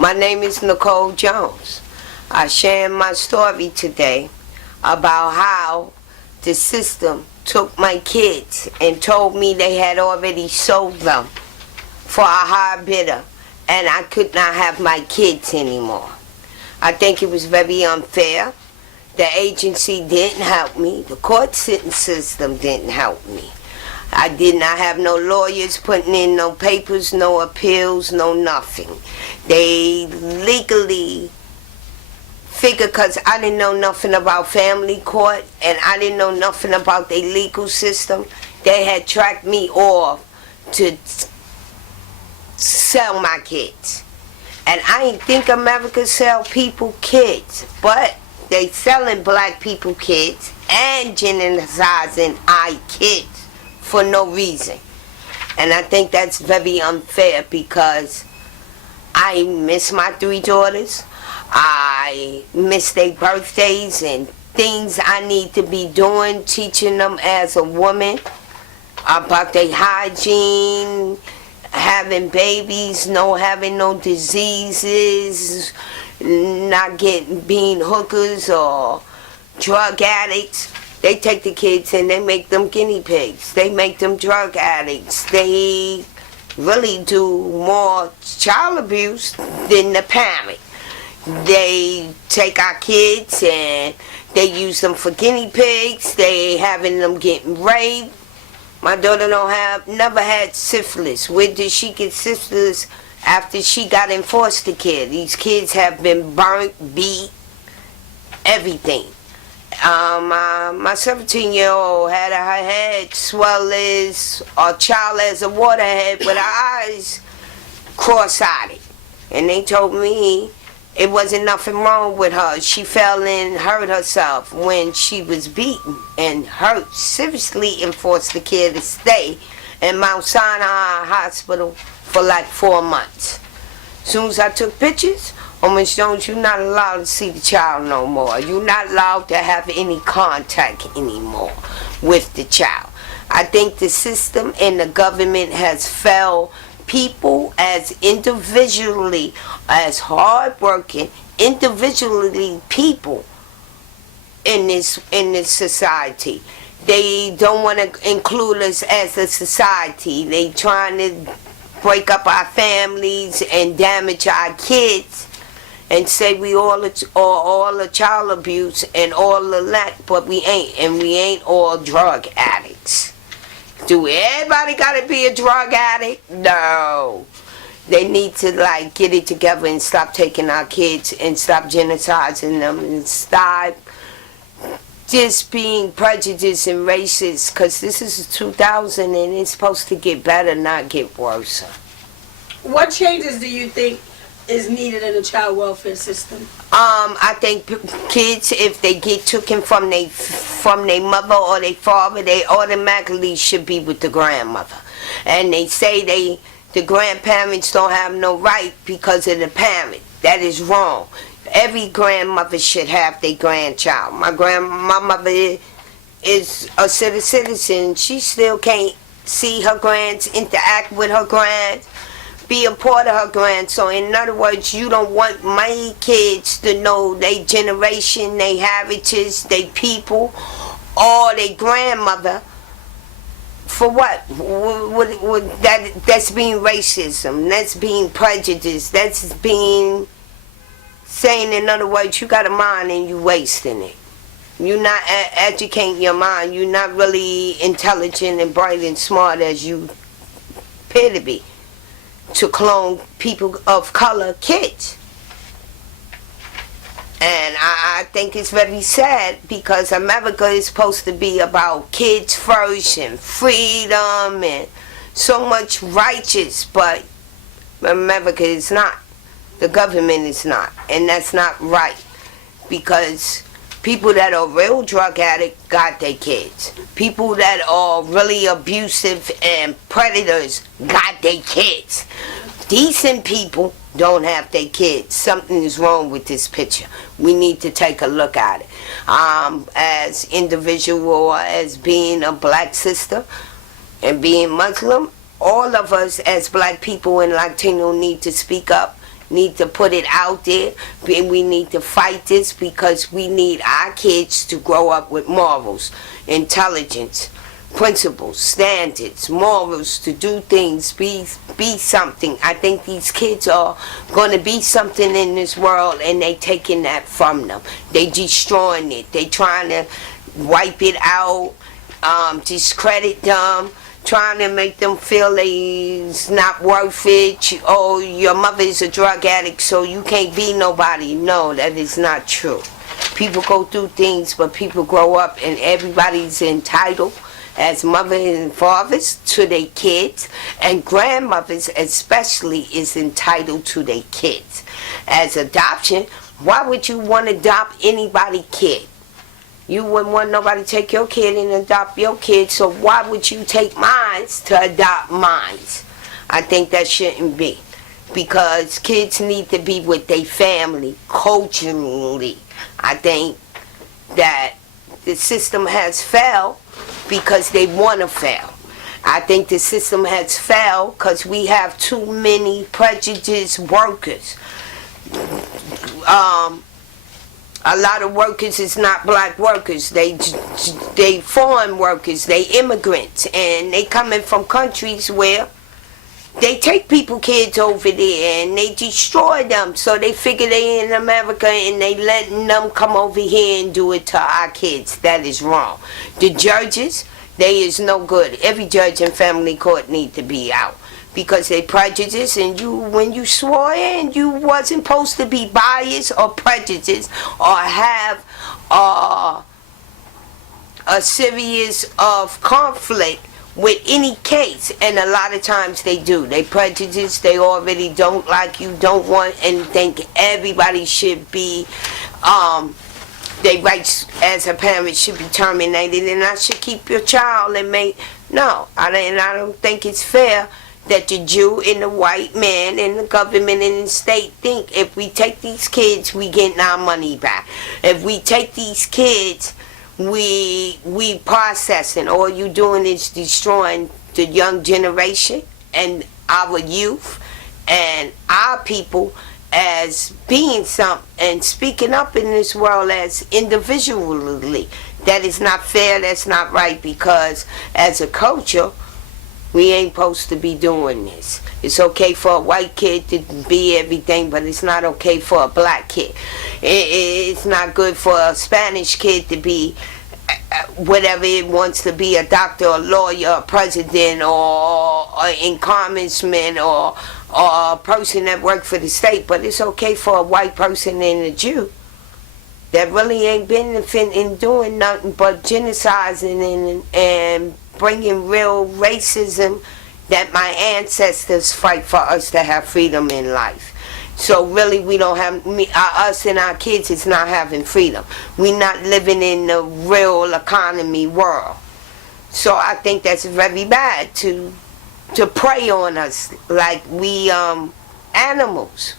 My name is Nicole Jones. I share my story today about how the system took my kids and told me they had already sold them for a high bidder and I could not have my kids anymore. I think it was very unfair. The agency didn't help me. The court system didn't help me. I did not have no lawyers putting in no papers, no appeals, no nothing. They legally figured, because I didn't know nothing about family court and I didn't know nothing about their legal system, they had tracked me off to sell my kids. And I didn't think America sell people kids, but they selling black people kids and generalizing our kids for no reason. And I think that's very unfair because I miss my 3 daughters. I miss their birthdays and things I need to be doing, teaching them as a woman about their hygiene, having babies, having no diseases, not being hookers or drug addicts. They take the kids and they make them guinea pigs. They make them drug addicts. They really do more child abuse than the parent. They take our kids and they use them for guinea pigs. They having them getting raped. My daughter never had syphilis. Where did she get syphilis? After she got in foster care. These kids have been burnt, beat, everything. My 17-year-old had her head swell as a child as a waterhead with her eyes cross-eyed. And they told me it wasn't nothing wrong with her. She fell and hurt herself when she was beaten and hurt seriously in foster care to stay in Mount Sinai Hospital for like 4 months. As soon as I took pictures, Ms. Jones, you're not allowed to see the child no more. You're not allowed to have any contact anymore with the child. I think the system and the government has failed people as individually, as hardworking, individually people in this society. They don't want to include us as a society. They trying to break up our families and damage our kids and say we all a child abuse and all the lack, but we ain't, and we ain't all drug addicts. Do everybody gotta be a drug addict? No. They need to get it together and stop taking our kids and stop genociding them and stop just being prejudiced and racist, because this is 2000 and it's supposed to get better, not get worse. What changes do you think is needed in the child welfare system? I think kids, if they get taken from their mother or their father, they automatically should be with the grandmother. And they say the grandparents don't have no right because of the parent. That is wrong. Every grandmother should have their grandchild. My mother is a citizen. She still can't see her grands, interact with her grands, be a part of her grands. So in other words, you don't want my kids to know their generation, their heritage, their people, or their grandmother. For what? That's being racism. That's being prejudice. That's being saying, in other words, you got a mind and you wasting it. You're not educating your mind. You're not really intelligent and bright and smart as you appear to be, to clone people of color kids. And I think it's very sad because America is supposed to be about kids first and freedom and so much righteous, but America is not. The government is not. And that's not right, because people that are real drug addicts got their kids. People that are really abusive and predators got their kids. Decent people don't have their kids. Something is wrong with this picture. We need to take a look at it. As individual, as being a black sister and being Muslim, all of us as black people and Latino need to speak up need to put it out there, and we need to fight this because we need our kids to grow up with morals, intelligence, principles, standards, morals, to do things, be something. I think these kids are going to be something in this world, and they taking that from them. They destroying it. They trying to wipe it out, discredit them, trying to make them feel it's not worth it. Oh, your mother is a drug addict, so you can't be nobody. No, that is not true. People go through things, but people grow up, and everybody's entitled as mothers and fathers to their kids, and grandmothers especially is entitled to their kids. As adoption, why would you want to adopt anybody's kid? You wouldn't want nobody to take your kid and adopt your kid, so why would you take mine to adopt mine? I think that shouldn't be, because kids need to be with their family culturally. I think that the system has failed because they want to fail. I think the system has failed because we have too many prejudiced workers. A lot of workers is not black workers. They foreign workers. They immigrants, and they coming from countries where they take people kids over there and they destroy them. So they figure they in America and they letting them come over here and do it to our kids. That is wrong. The judges, they is no good. Every judge in family court need to be out, because they prejudice, and when you swore in, you wasn't supposed to be biased or prejudiced or have a serious of conflict with any case. And a lot of times they do. They prejudice, they already don't like you, don't want, and think everybody should be, their rights as a parent should be terminated, and I should keep your child and make, no, I don't think it's fair that the Jew and the white man and the government and the state think if we take these kids, we getting our money back. If we take these kids, we processing. All you doing is destroying the young generation and our youth and our people as being some and speaking up in this world as individually. That is not fair, that's not right, because as a culture, we ain't supposed to be doing this. It's okay for a white kid to be everything, but it's not okay for a black kid. It's not good for a Spanish kid to be whatever it wants to be, a doctor, a lawyer, a president, or in congressman, or a person that worked for the state. But it's okay for a white person and a Jew that really ain't benefiting doing nothing but genociding and bringing real racism that my ancestors fight for us to have freedom in life. So really we don't have, us and our kids is not having freedom. We're not living in the real economy world. So I think that's very bad to prey on us like we animals.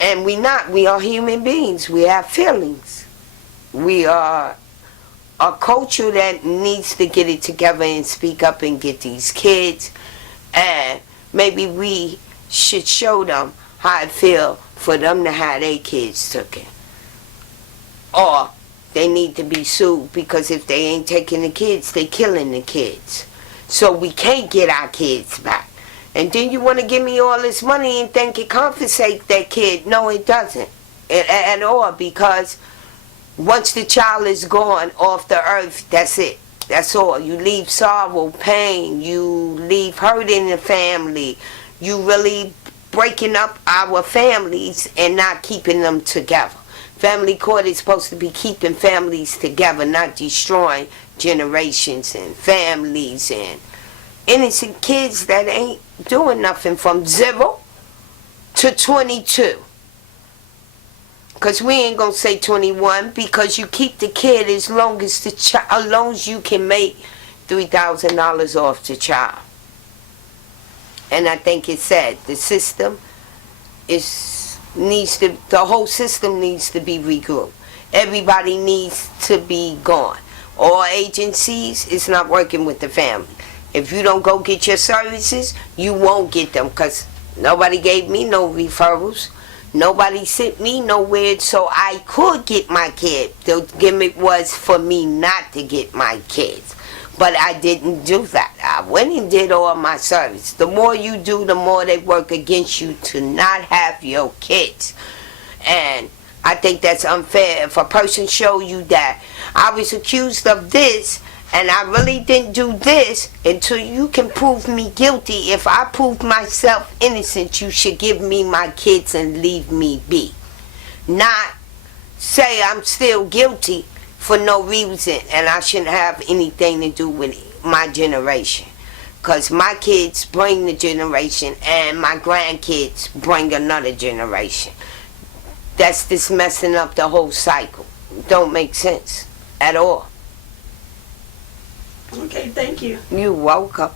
And we are human beings. We have feelings. We are a culture that needs to get it together and speak up and get these kids. And maybe we should show them how it feel for them to have their kids taken. Or they need to be sued, because if they ain't taking the kids, they killing the kids. So we can't get our kids back. And then you want to give me all this money and think it compensates that kid. No, it doesn't at all, because once the child is gone off the earth, that's it. That's all. You leave sorrow, pain. You leave hurt in the family. You really breaking up our families and not keeping them together. Family court is supposed to be keeping families together, not destroying generations and families and innocent kids that ain't doing nothing from 0 to 22. Because we ain't going to say 21, because you keep the kid as long as as long as you can make $3,000 off the child. And I think it's sad. The system the whole system needs to be regrouped. Everybody needs to be gone. All agencies is not working with the family. If you don't go get your services, you won't get them, because Nobody gave me no referrals. Nobody sent me nowhere so I could get my kid. The gimmick was for me not to get my kids. But I didn't do that. I went and did all my service. The more you do, the more they work against you to not have your kids. And I think that's unfair. If a person show you that I was accused of this and I really didn't do this, until you can prove me guilty. If I prove myself innocent, you should give me my kids and leave me be. Not say I'm still guilty for no reason and I shouldn't have anything to do with my generation. Because my kids bring the generation and my grandkids bring another generation. That's just messing up the whole cycle. Don't make sense at all. Okay, thank you. You're welcome.